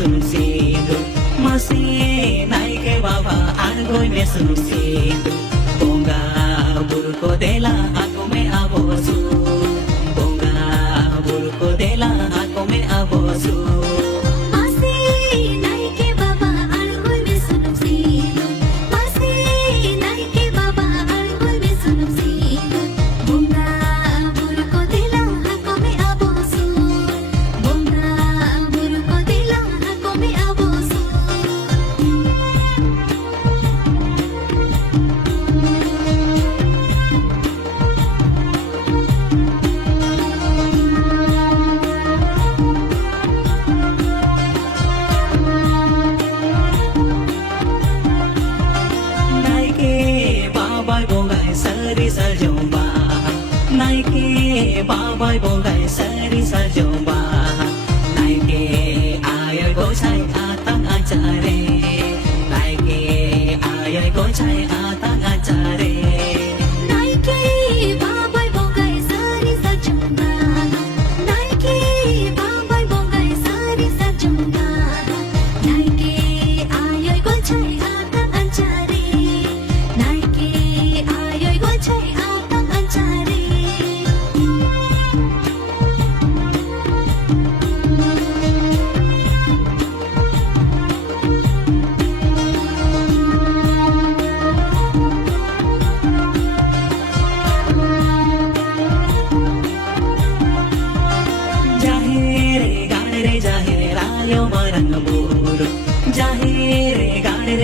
sunung sindu masih naik ke bawah argoy me sunung sindu bonga burko dela aku me abosu bonga burko dela aku me abosu Saljomba naike babai bongai sari saljomba naike ayo go chai atang acare naike ayo go chai atang acare naike babai bongai sari saljomba naike babai bongai sari saljomba naike ayo go chai atang acare naike ayo go chai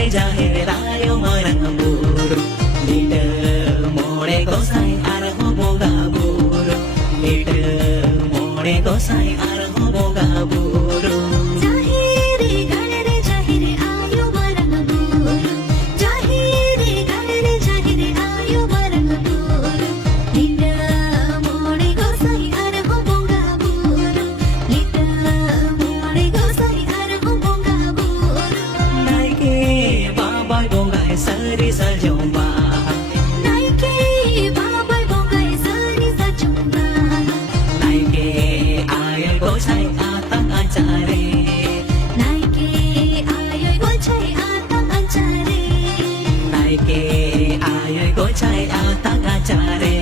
Jahir ayo marang buru leader more gosai arho boga buru leader more gosai arho boga buru jahire jahire ayo marang buru jahire ayo marang buru leader more gosai arho boga buru leader more gosai arho boga buru naike babai bongai sari saljomba naike babai bongai sari saljomba naike ayo go chai atang acare naike ayo go chai atang acare naike ayo go chai atang acare